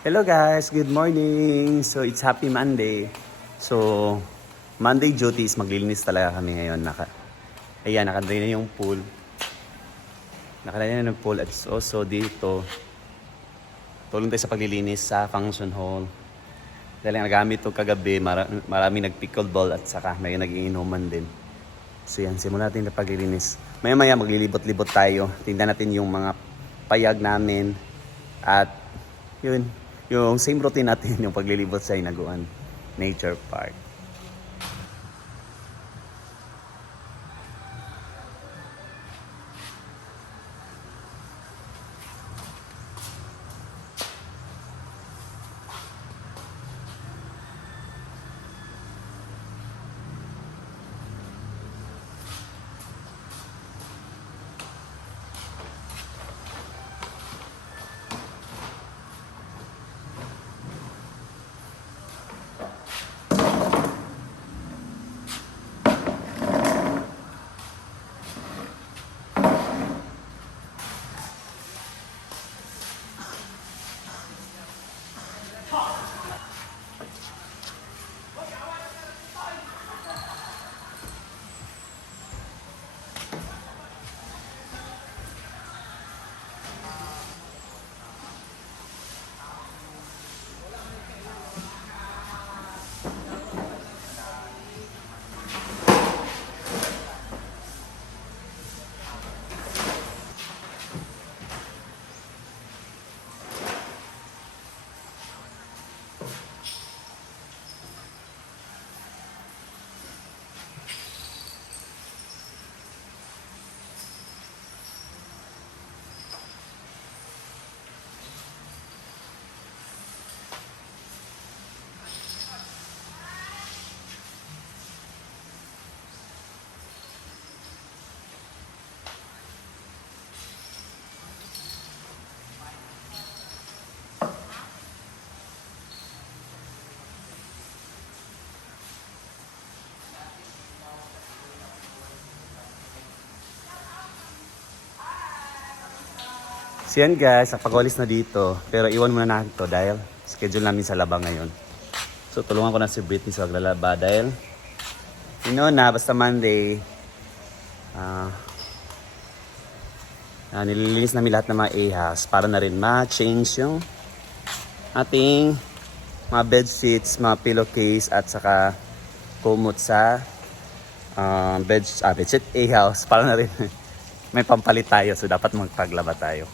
Hello guys, good morning. So it's happy Monday. So Monday duties, maglilinis talaga kami ngayon. Nakadrain na yung pool. Nakadrain na yung pool at also dito. Tulong tayo sa paglilinis sa function hall. Dahil nagamit ito kagabi, marami nag-pickleball at saka may nag-iinuman din. So yan, simulan natin na paglilinis. Maya-maya maglilibot-libot tayo. Tingnan natin yung mga payag namin. At yun, yung same routine natin, yung paglilibot sa Hinaguan Nature Park. So yan guys, nakapag-walis na dito. Pero iwan muna natin to dahil schedule namin sa laba ngayon. So tulungan ko na si Britney sa paglalaba dahil basta Monday. Nililinis namin lahat ng mga ahas para na rin ma-change yung ating mga bed sheets, mga pillowcase at saka kumot sa bedsheet ahas para na rin may pampalit tayo, so dapat magpaglaba tayo.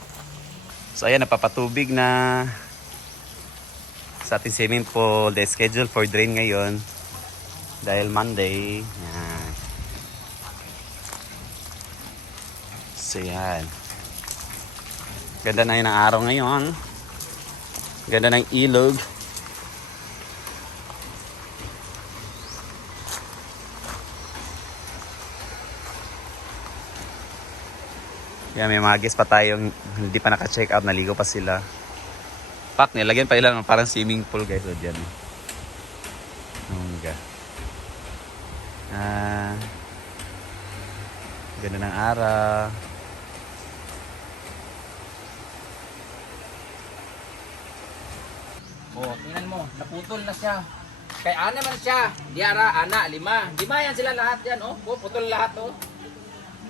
So ayan, napapatubig na sa ating swimming pool. The schedule for drain ngayon dahil Monday. Yan. So yan. Ganda na yun ang araw ngayon. Ganda ng ilog. Yan, may mga guests pa tayong hindi pa naka-check out, naligo pa sila. Pak, nilagyan pa ilan parang swimming pool guys, o dyan. Ganda ng araw. Oh, tingnan mo, naputol na siya. Kay ana man siya. Diara, ana, lima. Lima yan sila lahat yan, oh. Oh, putol lahat, oh.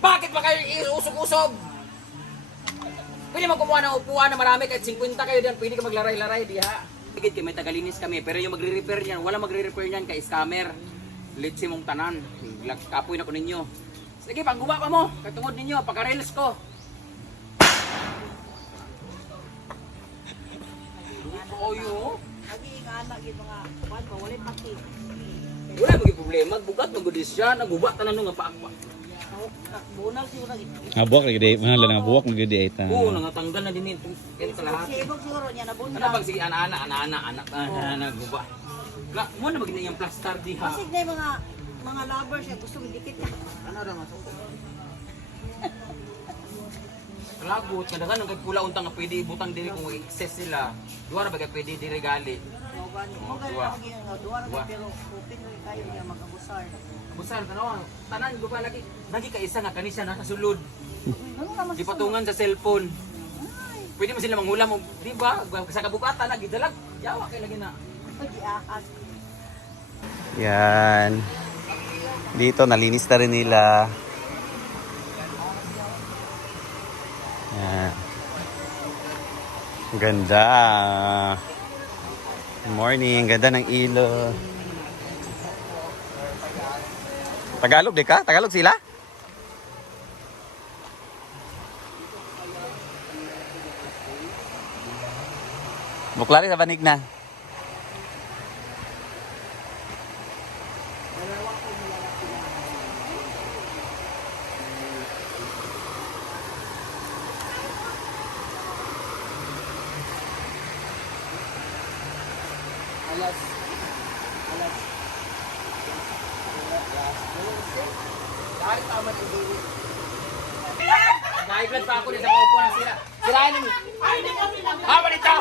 Bakit ba kayo iusog-usog? Pwede mo kumuha ng upuan na marami, kahit 50 kayo diyan, pwede ka maglaray-laray diha. Higit may tagalinis kami, pero yung magre-repair niyan, wala magre-repair niyan kay scammer. Litsi mong tanan. Kapoy na ko ninyo. Sige, pangguba pa mo. Katungod ninyo, pagka-reels ko. Oyo. Lagi ingana gid mga kuan ba walay pati. Wala maging problema, bugat magudis siya, naguba tanan nga paakwa. Bunal siguro gid. Buwak lagi di, mahal lang buwak lagi di ita. Oo, nangatanggal na din ito. Ito lahat. Sibog siguro niya nabunal. Ano bang sige anak guba. Mo na maging yung plaster diha. Kasi na mga lovers niya gusto midikit ka. Ano ra maso? Lagot kada kan kay pula untang nga pwede ibutang diri kung excess sila. Duwa ra bagay pwede diri gali. Mo gani lagi duwa ra pero kupin rin kayo niya magabusar. Busal tanaw, tanan guba lagi ka isa nga kani siya nakasulod. Ano naman Di patungan sa cellphone. Pwede mo sila manghulam mo, di ba? Sa kabukatan, nagidalag. Yawa kay lagi na. Pag-iahas. Yan. Dito, nalinis na rin nila. Yan. Ganda. Good morning. Ganda ng ilo. Tagalog di ka? Tagalog sila? Buklari sa banig na. Naiblad pa ako din sa paupo ng sila. Sirain mo. Hawa dito!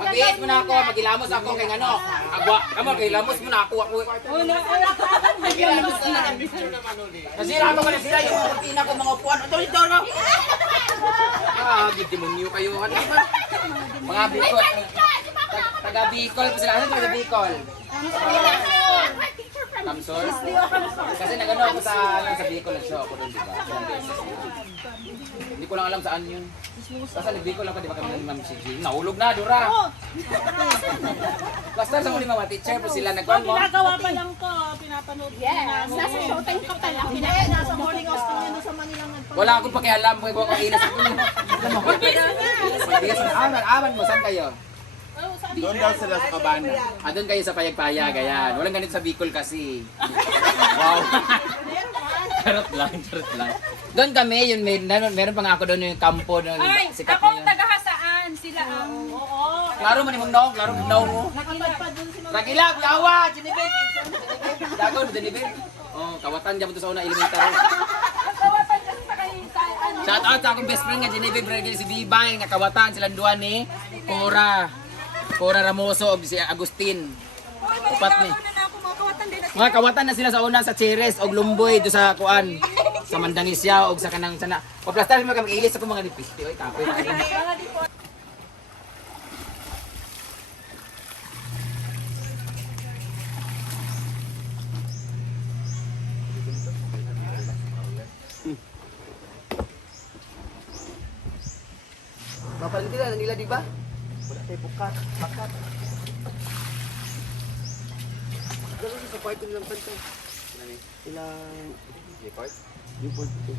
Mag-iis mo na ako, mag-ilamos ako kay ano. Agwa, kamo kay ilamos mo na ako. Nasira mo ka na sila yung kurtina ko mga upuan. Ito dito no. Demonyo kayo. Ano ba? Mga Bicol. Taga Bicol pa sila. Ano taga Bicol? Kamsor? Kasi nagano ako sa Bicol at show ako doon, di ba? Hindi ko lang alam saan yun. Kasi nag-Bicol ako, di ba kami ng Ma'am si Jean? Nahulog na, Dura! Basta sa muli mga teacher po sila nagkuhan mo. Ginagawa pa lang ko, pinapanood ko na. Nasa showtime ka pala. Hindi, nasa morning house ka niya sa Manila. Wala akong pakialam kung ikaw ang inas ako. Magbigas na. Aman mo, saan kayo? Doon daw sila sa Cabana. Doon kayo sa Payag-Payag, ayan. Walang ganito sa Bicol kasi. Wow. Charot lang. Doon kami, yun, meron pa nga ako doon yung kampo doon. Ay, Sikat ako na yun. tagahasaan sila ang... Oo. Klaro mo ni Mong Nong, klaro mo Nong mo. Nakapadpad dun si Mama. Ragila, Yawa, Genevieve. Dagaw na Genevieve. Oh, kawatan dyan mo to sa una elementary. Kawatan kasi sa kayo sa ano. Shout out sa akong best friend nga Genevieve Regil si Bibay nga kawatan silang duha ni Cora Ramoso ug si Agustin. Upat ni. Mga kawatan na sila sa una sa Ceres og Lumboy do sa kuan sa Mandanisya og sa kanang sana. O plastar mo ka mag-ilis ako mga nipisti oy kapoy na kini. Mapalit nila nila di ba? Wala tayo bukat. Bakat. Gawin sa part ng lampan to. Ilang... Yung part? Yung point ito.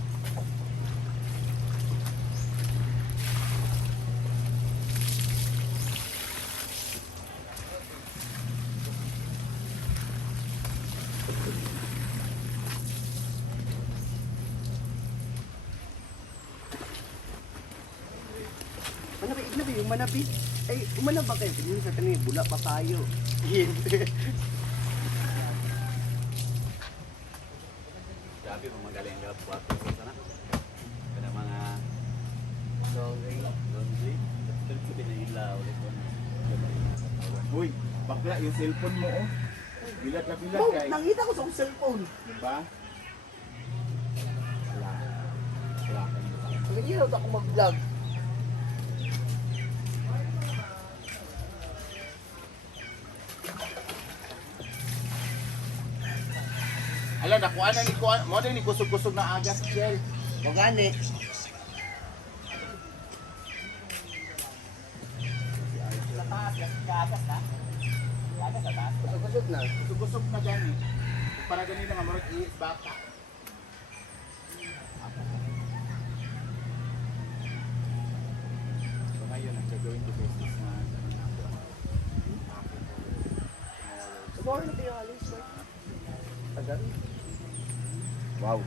Manabi, yung manabi. Ay, umanap ba kayo? Tingnan sa kanina, bula pa tayo. Grabe, mga magaling ka po ato sa sana. Kada mga laundry. Tapos sabi na ilaw. Uy, bakla yung cellphone mo oh. Bilat na bilat Oh, guys. nakita ko sa akong cellphone. Diba? Wala. Wala kayo. Nag-ilaw ako mag-vlog. Alam, nakuha na ni kuha. Mo din ni kusog-kusog na agas, Jel. Magani. Kusog-kusog na. Kusog-kusog na gani. Para gani na nga marag iis baka. So ngayon, nag-going to business na. Tomorrow na tayo alis, right? Tagal. Wow.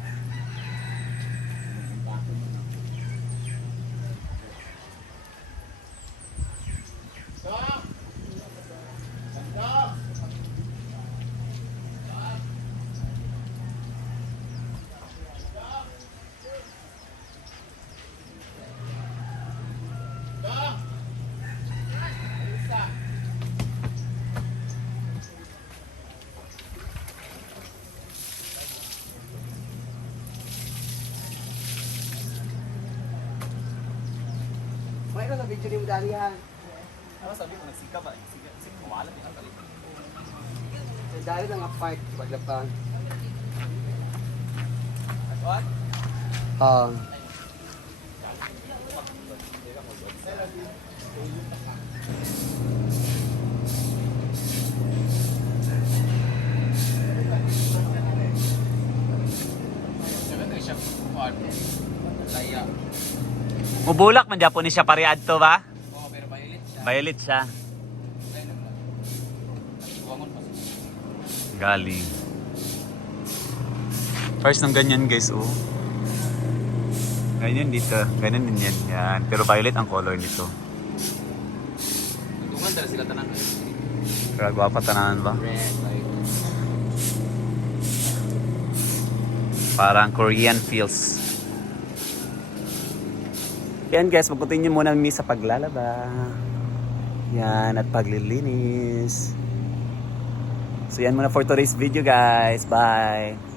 mayroon na video ni Udani yan. Ano sabi ko, nagsika ba? Siga, wala din ang galit. Dahil lang ang park, paglapang. What? Sabi siya, kuwan. Laya. Mubulak man Japon ni siya pariad to ba? Oo, pero violet siya. Violet siya. Ayun naman. Buwangon pa siya. Galing. First ng ganyan guys, oh. Ganyan dito. Ganyan din yan. Yan. Pero violet ang color nito. Tungan dala sila tanan. Kaya gwapa tananan ba? Red, like. Parang Korean feels. Yan guys, mag-continue muna kami sa paglalaba. Yan, at paglilinis. So yan muna for today's video guys. Bye!